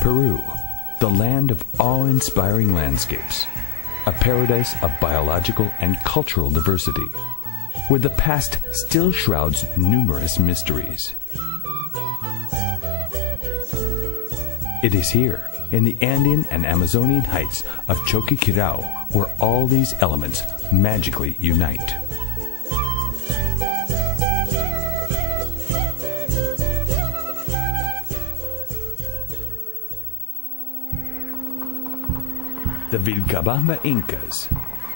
Peru, the land of awe-inspiring landscapes, a paradise of biological and cultural diversity, where the past still shrouds numerous mysteries. It is here, in the Andean and Amazonian heights of Choquequirao, where all these elements magically unite. The Vilcabamba Incas,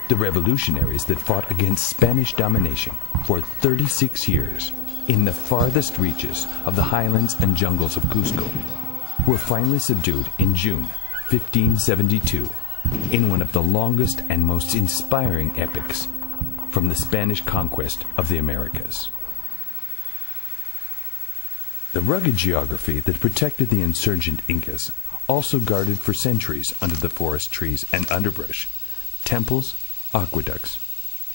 the revolutionaries that fought against Spanish domination for 36 years in the farthest reaches of the highlands and jungles of Cusco, were finally subdued in June 1572 in one of the longest and most inspiring epics from the Spanish conquest of the Americas. The rugged geography that protected the insurgent Incas also guarded for centuries under the forest trees and underbrush temples, aqueducts,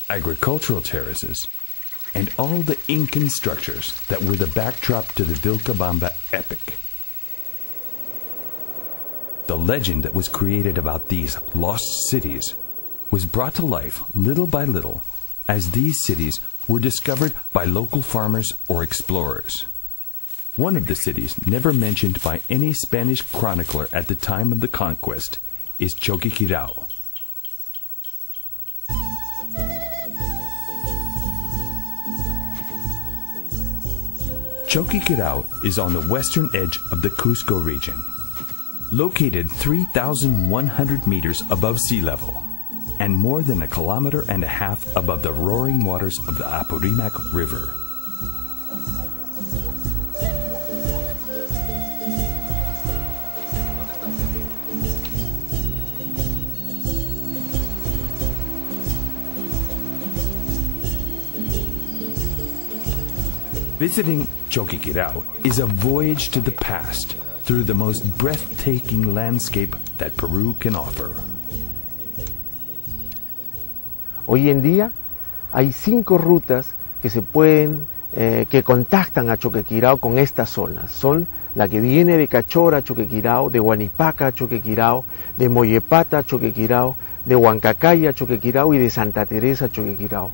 agricultural terraces, and all the Incan structures that were the backdrop to the Vilcabamba epic. The legend that was created about these lost cities was brought to life little by little as these cities were discovered by local farmers or explorers. One of the cities never mentioned by any Spanish chronicler at the time of the conquest is Choquequirao. Choquequirao is on the western edge of the Cusco region, located 3,100 meters above sea level and more than 1.5 kilometers above the roaring waters of the Apurimac River. Visiting Choquequirao is a voyage to the past through the most breathtaking landscape that Peru can offer. Hoy en día hay 5 rutas que se pueden que contactan a Choquequirao con estas zonas. Son la que viene de Cachora a Choquequirao, de Huanipaca a Choquequirao, de Mollepata a Choquequirao, de Huancacaya a Choquequirao y de Santa Teresa a Choquequirao.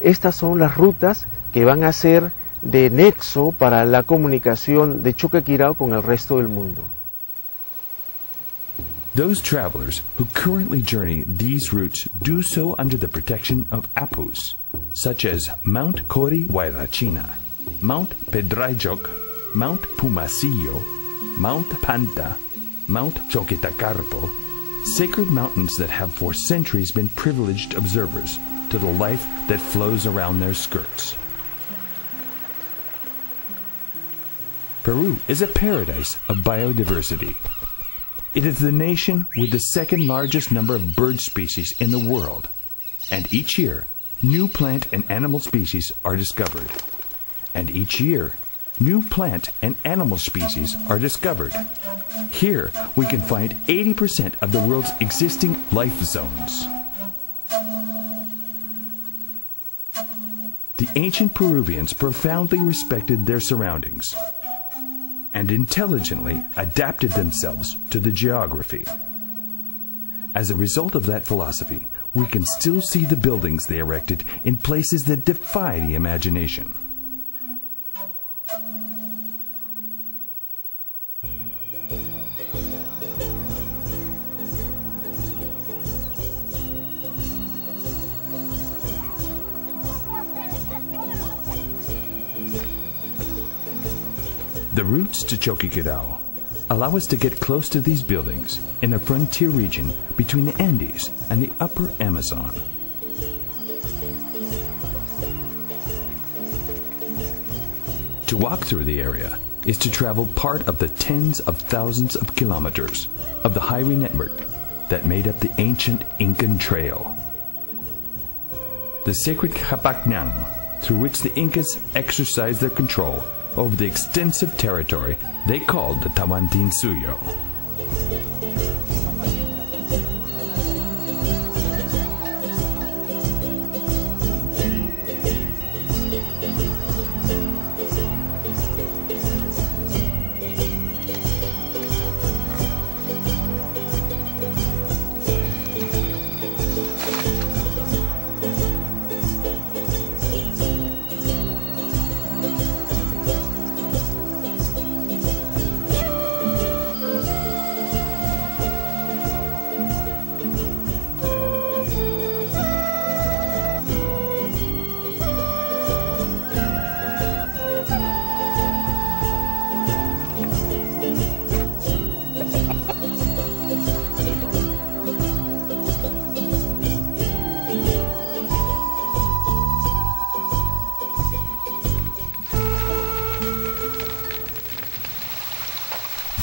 Estas son las rutas que van a ser de nexo para la comunicación de Choquequirao con el resto del mundo. Those travelers who currently journey these routes do so under the protection of apus, such as Mount Cori Huayrachina, Mount Pedrayoc, Mount Pumasillo, Mount Panta, Mount Choquetacarpo, sacred mountains that have for centuries been privileged observers to the life that flows around their skirts. Peru is a paradise of biodiversity. It is the nation with the second largest number of bird species in the world, and each year, new plant and animal species are discovered. And each year, new plant and animal species are discovered. Here, we can find 80% of the world's existing life zones. The ancient Peruvians profoundly respected their surroundings and intelligently adapted themselves to the geography. As a result of that philosophy, we can still see the buildings they erected in places that defy the imagination. The routes to Choquequirao allow us to get close to these buildings in a frontier region between the Andes and the upper Amazon. To walk through the area is to travel part of the tens of thousands of kilometers of the highway network that made up the ancient Incan Trail. The sacred Capacñan, through which the Incas exercised their control over the extensive territory they called the Tawantinsuyo.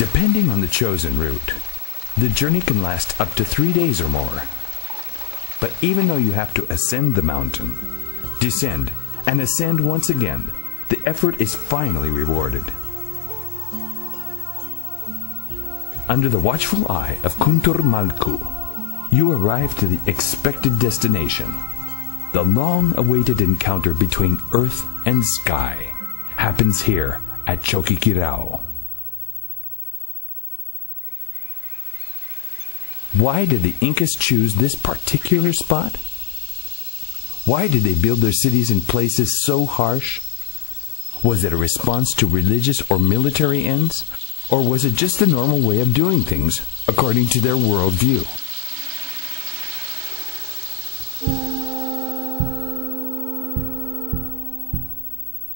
Depending on the chosen route, the journey can last up to 3 days or more. But even though you have to ascend the mountain, descend, and ascend once again, the effort is finally rewarded. Under the watchful eye of Kuntur Malku, you arrive to the expected destination. The long-awaited encounter between earth and sky happens here at Choquequirao. Why did the Incas choose this particular spot? Why did they build their cities in places so harsh? Was it a response to religious or military ends? Or was it just a normal way of doing things according to their worldview?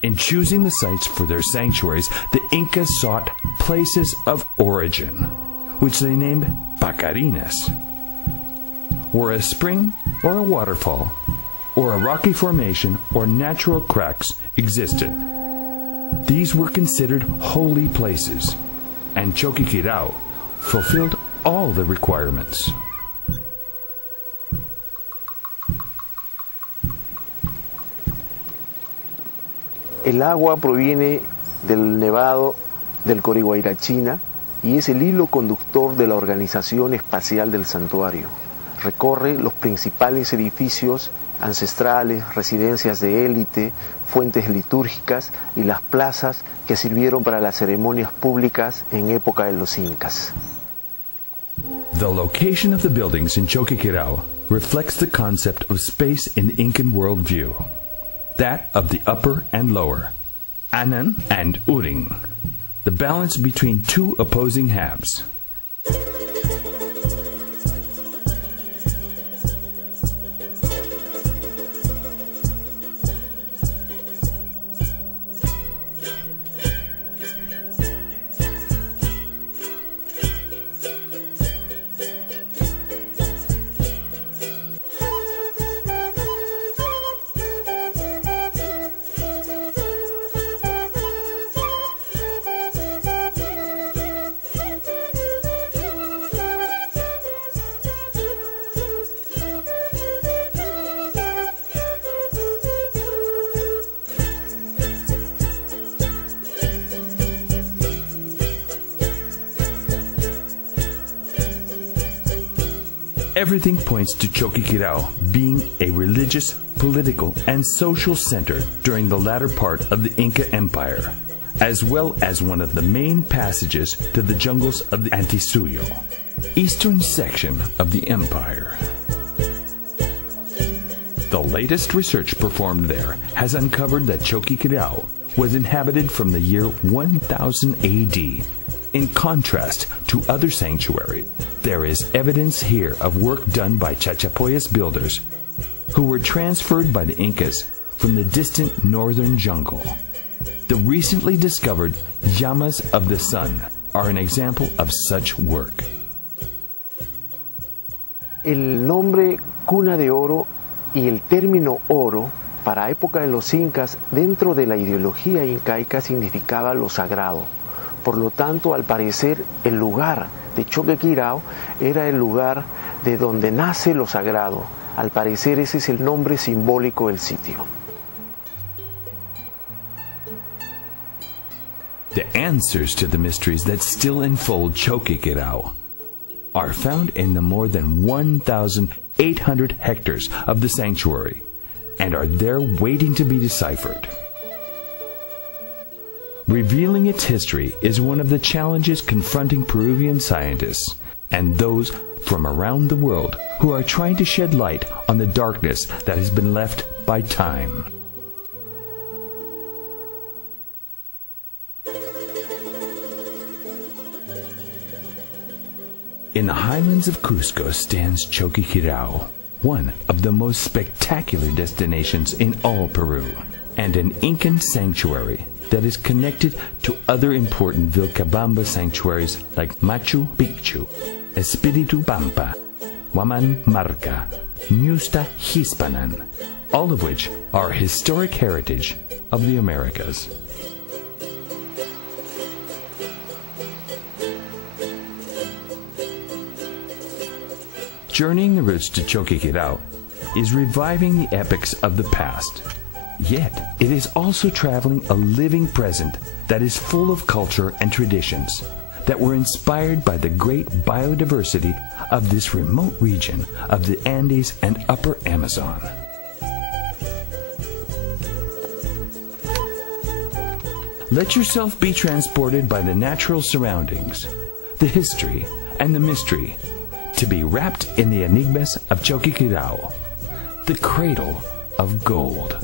In choosing the sites for their sanctuaries, the Incas sought places of origin, which they named Pacarinas, where a spring or a waterfall, or a rocky formation or natural cracks existed. These were considered holy places, and Choquequirao fulfilled all the requirements. El agua proviene del nevado del Corihuayrachina y es el hilo conductor de la organización espacial del santuario. Recorre los principales edificios ancestrales, residencias de élite, fuentes litúrgicas y las plazas que sirvieron para las ceremonias públicas en época de los incas. The location of the buildings in Choquequirao reflects the concept of space in the Incan worldview, that of the upper and lower, Anan and Uring, the balance between two opposing halves. Everything points to Choquequirao being a religious, political, and social center during the latter part of the Inca Empire, as well as one of the main passages to the jungles of the Antisuyo, eastern section of the empire. The latest research performed there has uncovered that Choquequirao was inhabited from the year 1000 AD. In contrast to other sanctuaries, there is evidence here of work done by Chachapoyas builders who were transferred by the Incas from the distant northern jungle. The recently discovered llamas of the sun are an example of such work. El nombre Cuna de Oro y el término oro para época de los incas dentro de la ideología incaica significaba lo sagrado. Por lo tanto, al parecer, el lugar de Choquequirao era el lugar de donde nace lo sagrado. Al parecer, ese es el nombre simbólico del sitio. The answers to the mysteries that still enfold Choquequirao are found in the more than 1,800 hectares of the sanctuary and are there waiting to be deciphered. Revealing its history is one of the challenges confronting Peruvian scientists and those from around the world who are trying to shed light on the darkness that has been left by time. In the highlands of Cusco stands Choquequirao, one of the most spectacular destinations in all Peru, and an Incan sanctuary that is connected to other important Vilcabamba sanctuaries like Machu Picchu, Espiritu Pampa, Huaman Marca, Ñusta Hispanan, all of which are historic heritage of the Americas. Journeying the roots to Choquequirao is reviving the epics of the past. Yet, it is also traveling a living present that is full of culture and traditions that were inspired by the great biodiversity of this remote region of the Andes and Upper Amazon. Let yourself be transported by the natural surroundings, the history, and the mystery, to be wrapped in the enigmas of Choquequirao, the cradle of gold.